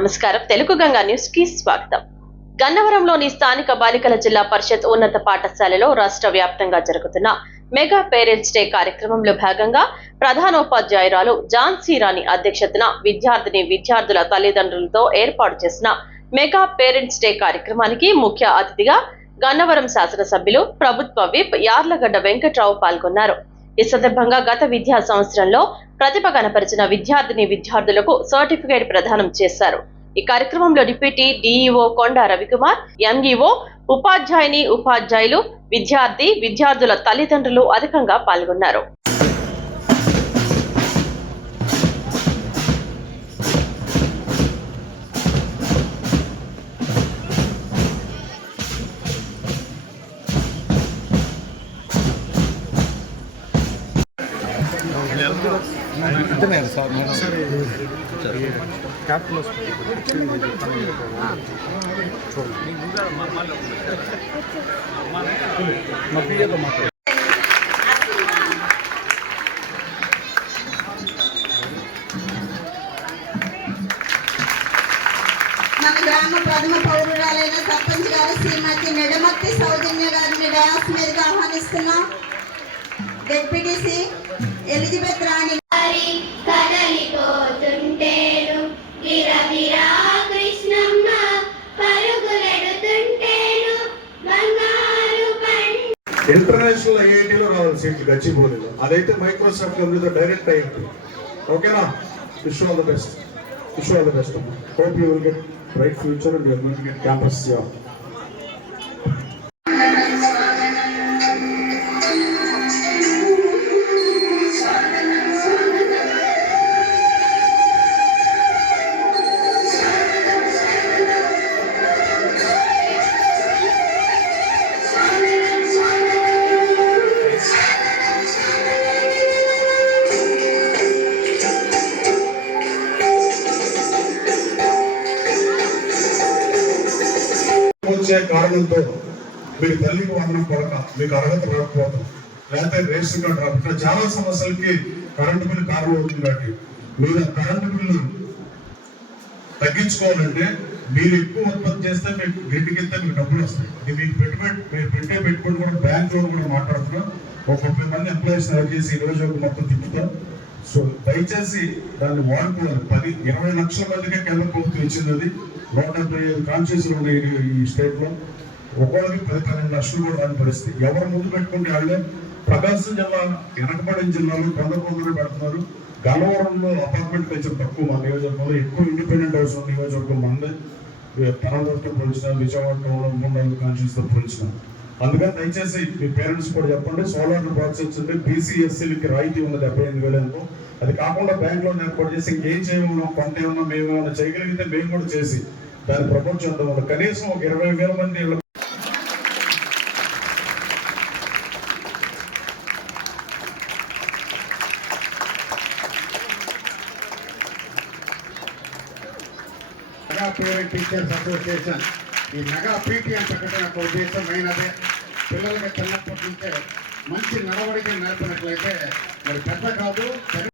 నమస్కారం. తెలుగు గంగా న్యూస్కి స్వాగతం. గన్నవరంలోని స్థానిక బాలికల జిల్లా పరిషత్ ఉన్నత పాఠశాలలో రాష్ట్ర వ్యాప్తంగా జరుగుతున్న మెగా పేరెంట్స్ డే కార్యక్రమంలో భాగంగా ప్రధానోపాధ్యాయురాలు జాన్సీ రాణి అధ్యక్షతన విద్యార్థిని విద్యార్థుల తల్లిదండ్రులతో ఏర్పాటు చేసిన మెగా పేరెంట్స్ డే కార్యక్రమానికి ముఖ్య అతిథిగా గన్నవరం శాసనసభ్యులు ప్రభుత్వ విప్ యార్లగడ్డ వెంకట్రావు పాల్గొన్నారు. ఈ సందర్భంగా గత విద్యా సంవత్సరంలో ప్రతిభ కనపరిచిన విద్యార్థిని విద్యార్థులకు సర్టిఫికేట్ ప్రదానం చేశారు. ఈ కార్యక్రమంలో డిప్యూటీ డీఈఓ కొండ రవికుమార్ ఎంఈఓ ఉపాధ్యాయుని ఉపాధ్యాయులు విద్యార్థి విద్యార్థుల తల్లిదండ్రులు అధికంగా పాల్గొన్నారు. ఇద్దరే సార్ మేడం క్యాపిటల్ మా పిఏతో మాట్లాడు గ్రామ ప్రథమ పౌరురాలైన సర్పంచ్ గారు శ్రీమతి నెడమర్తి సౌజన్య గారిని డయాస్ మీదకి ఆహ్వానిస్తున్నాం. డెప్యూటీసీ ఎలిజబెత్ రాణి. హరి కదలిపోతుంటేను విరవిరా కృష్ణమ్మ పరుగులెడుతుంటేను బంగారు ఇంటర్నేషనల్ ఐఐటీలో రావాలి సీట్లు గచ్చిబౌలిలో. అదైతే మైక్రోసాఫ్ట్ కంపెనీతో డైరెక్ట్ అయ్యింది ఓకేనా? Wish all the best. Wish all the best hope you will get bright future and your get campus job వచ్చే కారణంతో మీరు తల్లికి వందనం పడక మీకు అర్హత రాకపోవడం లేకపోతే రేషన్ కార్డు రాకపోతే ఇట్లా చాలా సమస్యలకి కరెంటు బిల్లు కారణం అవుతుంది కాబట్టి మీరు కరెంటు బిల్లు తగ్గించుకోవాలంటే మీరు ఎక్కువ ఉత్పత్తి చేస్తే మీకు గట్టికిస్తే మీకు డబ్బులు వస్తాయి. ఇది మీకు పెట్టుబడి మీరు పెట్టే పెట్టుబడి కూడా బ్యాంక్లో కూడా మాట్లాడుతున్నాం. ఒక ముప్పై మంది ఎంప్లాయీస్ చేసి ఈ రోజు మొత్తం తిప్పుతాం. సో దయచేసి దాన్ని వాడుకోవాలి. పది ఇరవై లక్షల మందికే కేంద్ర ప్రభుత్వం ఇచ్చింది అది. నూట డెబ్బై ఐదు కాన్షియస్లు ఉన్నాయి ఈ- స్టేట్లో స్టేట్ ఒక్కొక్కరికి పది పన్నెండు లక్షలు కూడా దాని పరిస్థితి. ఎవరు ముందు పెట్టుకుంటే వాళ్ళే ప్రకాశం జిల్లా వెనకబడిన జిల్లాలో కొండ కొందరు పెడుతున్నారు. గన్నవరంలో అపార్ట్మెంట్ కొంచెం తక్కువ మా నియోజకవర్గంలో. ఎక్కువ ఇండిపెండెంట్ హౌస్ ఉన్న నియోజకవర్గం మంది. తనంతో పోల్చిన విజయవాడలో మూడు కాన్షియస్తో పోల్చిన. అందుకని దయచేసి మీ పేరెంట్స్ కూడా చెప్పండి. సోలార్ బాక్స్ వచ్చింది. బీసీఎస్సీలకి రాయితీ ఉంది డెబ్బై ఎనిమిది వేలు ఎంతో. అది కాకుండా బ్యాంక్లో ఏర్పాటు చేసి ఇంకేం చేయమన్నా కొంత ఏమన్నా మేము ఏమైనా చేయగలిగితే మేము కూడా చేసి దాన్ని ప్రపోజ్ చేద్దాం కనీసం ఒక ఇరవై వేల మంది మెగా పేరెంట్ టీచర్స్ అసోసియేషన్. ఈ మెగా పీటీఎం ప్రకటన యొక్క ఉద్దేశం అయినదే పిల్లలకి చిన్నప్పటి నుంచే మంచి నడవడిక నేర్పినట్లయితే మరి పెద్ద కాదు